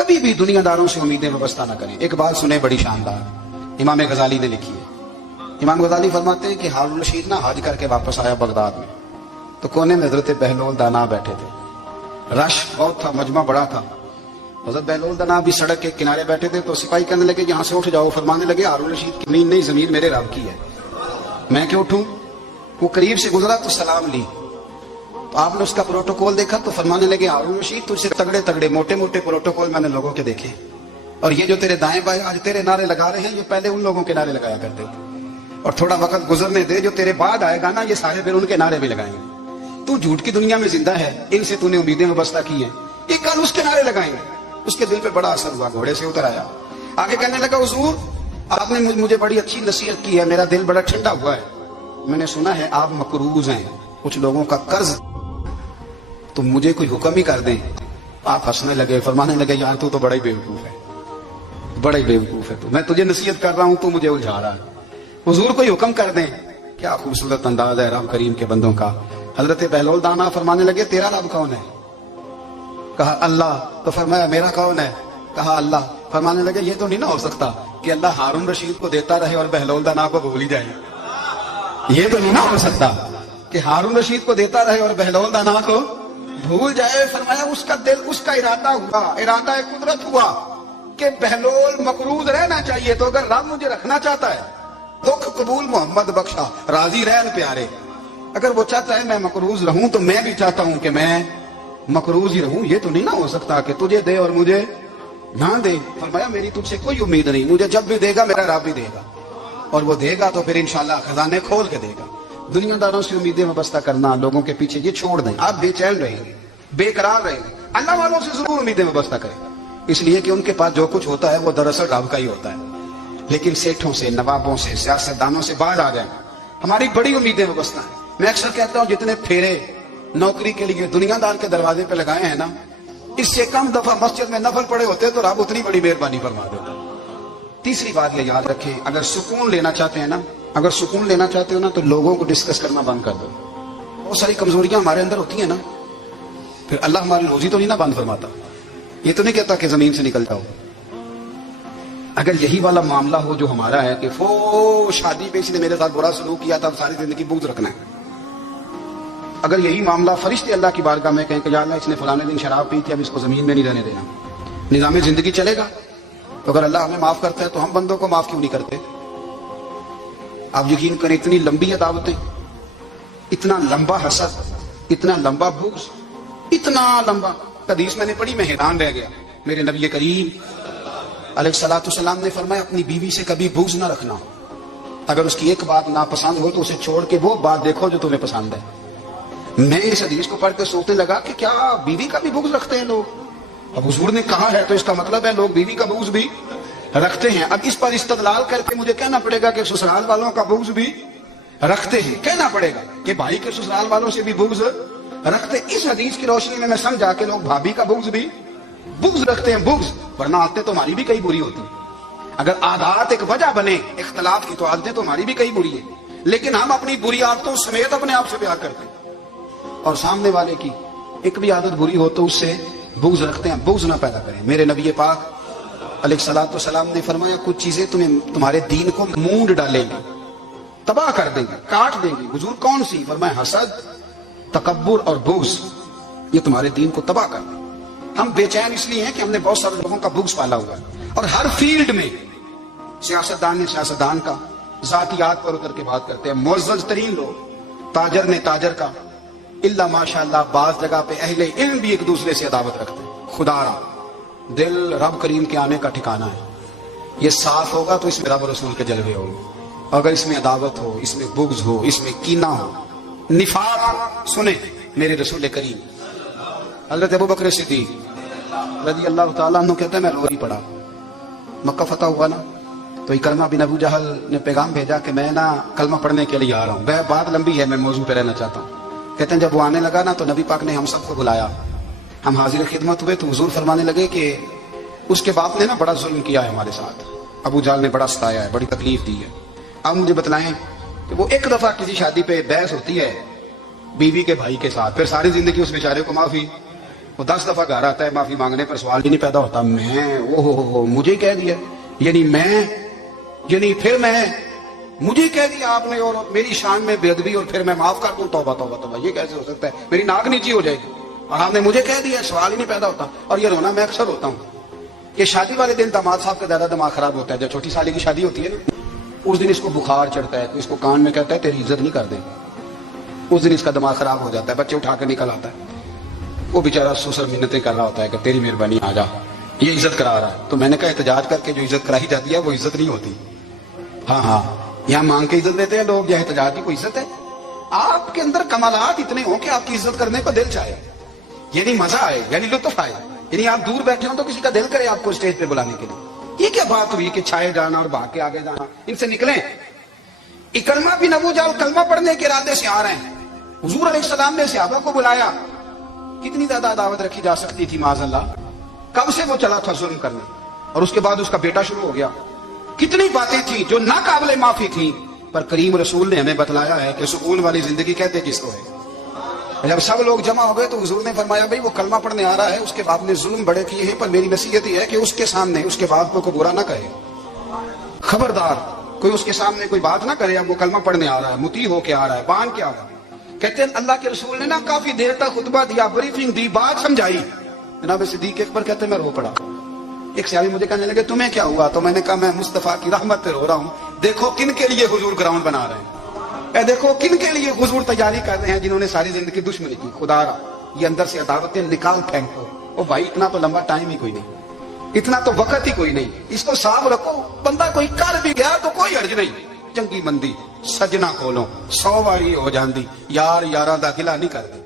कभी भी दुनियादारों से उम्मीदें वाबस्ता न करें। एक बात सुने बड़ी शानदार, इमाम गजाली ने लिखी है। इमाम गजाली फरमाते हैं कि हारून रशीद ना हज करके वापस आया बगदाद में, तो कोने में हजरत बहलोल दाना बैठे थे। रश बहुत था, मजमा बड़ा था। हजरत बहलोल दाना भी सड़क के किनारे बैठे थे, तो सिपाही कहने लगे यहाँ से उठ जाओ। फरमाने लगे हारून रशीद की नींद नहीं, जमीन मेरे रब की है, मैं क्यों उठूं? वो करीब से गुजरा तो सलाम ली, तो आपने उसका प्रोटोकॉल देखा तो फरमाने लगे हारून रशीद तुझसे तगड़े तगड़े मोटे मोटे प्रोटोकॉल मैंने लोगों के देखे, और ये जो तेरे दाएं बाएं आज तेरे नारे लगा रहे हैं, ये पहले उन लोगों के नारे लगाया करते थे। और थोड़ा वक्त गुजरने दे, जो तेरे बाद आएगा ना, ये सारे फिर उनके नारे भी लगाएंगे। तू झूठ की दुनिया में जिंदा है, इनसे तूने उम्मीदें वाबस्ता की है, ये कल उसके नारे लगाएंगे। उसके दिल पे बड़ा असर हुआ, घोड़े से उतर आया, आगे कहने लगा हुजूर आपने मुझे बड़ी अच्छी नसीहत की है, मेरा दिल बड़ा ठंडा हुआ है। मैंने सुना है आप मकरूज हैं, कुछ लोगों का कर्ज, तो मुझे कोई हुक्म ही कर दें। आप हंसने लगे, फरमाने लगे यार तू तो बड़ा ही बेवकूफ है, बड़ा ही बेवकूफ है तू, मैं तुझे नसीहत कर रहा हूं, तू मुझे उलझा रहा है। हुजूर कोई हुक्म कर दें। क्या खूबसूरत अंदाज है रब करीम के बंदों का। हजरत बहलोल दाना फरमाने लगे तेरा रब कौन है? कहा अल्लाह। तो फरमाया मेरा कौन है? कहा अल्लाह। फरमाने लगे ये तो नहीं ना हो सकता कि अल्लाह हारून रशीद को देता रहे और बहलोल दाना को भूल ही जाए। ये तो नहीं ना हो सकता कि हारून रशीद को देता रहे और बहलोल दाना को भूल जाए। फरमाया उसका दिल, उसका इरादा हुआ, इरादा कुदरत हुआ कि बहलोल मकरूज रहना चाहिए, तो अगर रब मुझे रखना चाहता है, दुख कबूल मोहम्मद बख्शा राजी रहन प्यारे, अगर वो चाहता है मैं मकरूज रहूं तो मैं भी चाहता हूं कि मैं मकरूज ही रहूं। ये तो नहीं ना हो सकता कि तुझे दे और मुझे ना दे। फरमाया मेरी तुझसे कोई उम्मीद नहीं, मुझे जब भी देगा मेरा रब भी देगा, और वो देगा तो फिर इंशाल्लाह खजाने खोल के देगा। दुनियादारों से उम्मीदें वाबस्ता करना, लोगों के पीछे, ये छोड़ दें। आप बेचैन रहेंगे, बेकरार रहेंगे। अल्लाह वालों से जरूर उम्मीदें वाबस्ता करें, इसलिए कि उनके पास जो कुछ होता है वो दरअसल रब का ही होता है। लेकिन सेठों से, नवाबों से, सियासतदानों से बाहर आ जाए, हमारी बड़ी उम्मीदें वाबस्ता है। मैं अक्सर कहता हूं जितने फेरे नौकरी के लिए दुनियादार के दरवाजे पे लगाए हैं ना, इससे कम दफा मस्जिद में नफल पड़े होते तो रब उतनी बड़ी मेहरबानी फरमा देता। तीसरी बात ये याद रखें, अगर सुकून लेना चाहते हैं ना, अगर सुकून लेना चाहते हो ना, तो लोगों को डिस्कस करना बंद कर दो। बहुत सारी कमजोरियां हमारे अंदर होती है ना, फिर अल्लाह हमारी रोजी तो नहीं ना बंद फरमाता। ये तो नहीं कहता कि जमीन से निकल जाओ। अगर यही वाला मामला हो जो हमारा है कि वो शादी पे इसने मेरे साथ बुरा सलूक किया था, सारी जिंदगी बुग़्ज़ रखना है। अगर यही मामला फरिश्ते अल्लाह की बारगाह में कहें कि या अल्लाह इसने फलाने दिन शराब पी थी, अब इसको जमीन में नहीं रहने देना, निज़ाम जिंदगी चलेगा। तो अगर अल्लाह हमें माफ करता है तो हम बंदों को माफ क्यों नहीं करते? आप यकीन करें, इतनी लंबी अदावतें, इतना लंबा हसद, इतना लंबा बुग़्ज़, इतना लंबा। हदीस मैंने पढ़ी, मैं हैरान रह गया। मेरे नबी करीम अलैहिस्सलाम ने फरमाया अपनी बीवी से कभी बुग़्ज़ ना रखना। अगर उसकी एक बात नापसंद हो तो उसे छोड़ के वो बात देखो जो तुम्हें पसंद है। मैं इस हदीस को पढ़ के सोचने लगा कि क्या बीवी का भी बुग़्ज़ रखते हैं लोग? अब हुजूर ने कहा है तो इसका मतलब है लोग बीवी का बुग़्ज़ भी रखते हैं। अब इस पर इस्तदलाल करके मुझे कहना पड़ेगा कि ससुराल वालों का बुग़्ज़ भी रखते हैं। कहना पड़ेगा कि भाई के ससुराल वालों से भी बुग़्ज़ रखते। इस हदीस की रोशनी में मैं समझा के लोग भाभी का बुग़्ज़ भी बुग़्ज़ रखते हैं, बुग़्ज़, वरना आदतें तो हमारी भी कई बुरी होती हैं। अगर आदत एक वजह बने इख्तलाफ की, तो आदतें तो हमारी भी कई बुरी है, लेकिन हम अपनी बुरी आदतों समेत अपने आप से प्यार करते हैं, और सामने वाले की एक भी आदत बुरी हो तो उससे बुग़्ज़ रखते हैं। बुग़्ज़ ना पैदा करें। मेरे नबी पाक अलैहिस्सलाम ने फरमाया कुछ चीजें तुम्हारे दीन को मूंड डालेंगी, तबाह कर देंगी, काट देंगी। हुजूर कौन सी? फरमाया हसद, तकब्बुर और बुग़्ज़, ये तुम्हारे दीन को तबाह कर देंगे। हम बेचैन इसलिए हैं कि हमने बहुत सारे लोगों का बुग़्ज़ पाला हुआ है, और हर फील्ड में सियासतदान ने सियासतदान का, जातियात पर उतर के बात करते हैं, मुअज़्ज़ज़ तरीन लोग, ताजर ने ताजर का, इल्ला माशाअल्लाह बाज़ जगह पे अहले इल्म भी एक दूसरे से अदावत रखते हैं। खुदारा दिल रब करीम के आने का ठिकाना है। ये साफ होगा तो इसमें रब रसूल के जलवे होंगे। अगर इसमें अदावत हो, इसमें बुग़्ज़ हो, इसमें कीना हो, निफाक, सुने मेरे रसूल करीम हज़रत अबू बकर सिद्दीक़ रज़ी अल्लाह तआला अन्हु कहते हैं मैं रो ही पड़ा। मक्का फतह हुआ ना, तो इकरमा बिन अबू जहल ने पैगाम भेजा कि मैं ना कलमा पढ़ने के लिए आ रहा हूँ। बात लंबी है, मैं मौजू पे रहना चाहता हूँ। कहते हैं जब वो आने लगा ना, तो नबी पाक ने हम सबको बुलाया, हम हाजिर खिदमत हुए। तो हुजूर फरमाने लगे कि उसके बाप ने ना बड़ा जुल्म किया है हमारे साथ, अबू जाल ने बड़ा सताया है, बड़ी तकलीफ दी है। अब मुझे बतलाएं कि वो एक दफा किसी शादी पे बहस होती है बीवी के भाई के साथ, फिर सारी जिंदगी उस बेचारे को माफी وہ 10 دفعہ گھر آتا ہے معافی مانگنے پر سوال ہی نہیں پیدا ہوتا میں اوہ مجھے کہہ دیا یعنی پھر میں مجھے کہہ دیا آپ نے اور میری شان میں بے ادبی اور پھر میں معاف کر دوں توبہ توبہ توبہ یہ کیسے ہو سکتا ہے میری ناک نیچی ہو جائے گی اور آپ نے مجھے کہہ دیا سوال ہی نہیں پیدا ہوتا اور یہ رونا میں اکثر ہوتا ہوں کہ شادی والے دن داماد صاحب کا زیادہ دماغ خراب ہوتا ہے جب چھوٹی سالی کی شادی ہوتی ہے نا اس دن اس کو بخار چڑھتا ہے اس کو کان میں کہتا ہے تیری عزت نہیں کر دیں اس دن اس کا دماغ خراب ہو جاتا ہے بچے اٹھا کے نکل آتا ہے وہ بیچارہ سسر منتیں کر رہا ہوتا ہے کہ تیری مہربانی آ جا یہ عزت کرا رہا ہے تو میں نے کہا احتجاج کر کے جو عزت کرائی جاتی ہے وہ عزت نہیں ہوتی ہاں یہاں مانگ کے عزت دیتے ہیں لوگ یہ احتجاج کی کوئی عزت ہے آپ کے اندر کمالات اتنے ہوں کہ آپ کی عزت کرنے کو دل چاہے یعنی مزہ آئے یعنی لطف آئے یعنی آپ دور بیٹھے ہوں تو کسی کا دل کرے آپ کو اسٹیج پہ بلانے کے لیے یہ کیا بات ہوئی کہ چھائے جانا اور بھاگ کے آگے جانا ان سے نکلیں اکرمہ بن ابو جہل کلمہ پڑھنے کے ارادے سے آ رہے ہیں حضور علیہ السلام نے صحابہ کو بلایا کتنی زیادہ دعوت رکھی جا سکتی تھی معاذ اللہ کب سے وہ چلا تھا ظلم کرنے اور اس کے بعد اس کا بیٹا شروع ہو گیا کتنی باتیں تھیں جو ناقابل معافی تھیں پر کریم رسول نے ہمیں بتلایا ہے کہ سکون والی زندگی کہتے کس کو ہے جب سب لوگ جمع ہو گئے تو حضور نے فرمایا بھائی وہ کلمہ پڑھنے آ رہا ہے اس کے باپ نے ظلم بڑے کیے ہیں پر میری نصیحت یہ ہے کہ اس کے سامنے اس کے باپ کو برا نہ کہے خبردار کوئی اس کے سامنے کوئی بات نہ کرے اب وہ کلمہ پڑھنے آ رہا ہے مطیع ہو کے آ رہا ہے بان کے آ رہا ہے کہتے ہیں اللہ کے رسول نے نا کافی دیر تک خطبہ دیا بریفنگ دی بات سمجھائی جناب صدیق اکبر کہتے ہیں میں رو پڑا ایک صحابی مجھے کہنے لگے تمہیں کیا ہوا تو میں نے کہا میں مصطفیٰ کی رحمت پہ رو رہا ہوں دیکھو کن کے لیے حضور گراؤنڈ بنا رہے ہیں اے دیکھو کن کے لیے حضور تیاری کر رہے ہیں جنہوں نے ساری زندگی دشمنی کی خدا را یہ اندر سے عداوتیں نکال پھینکو او بھائی اتنا تو لمبا ٹائم ہی کوئی نہیں اتنا تو وقت ہی کوئی نہیں اس کو صاف رکھو بندہ کوئی کر بھی گیا تو کوئی حرج نہیں چنگی مندی سجنا کولوں 100 واری ہو جاندی یار یاراں دا گلا نہیں کردے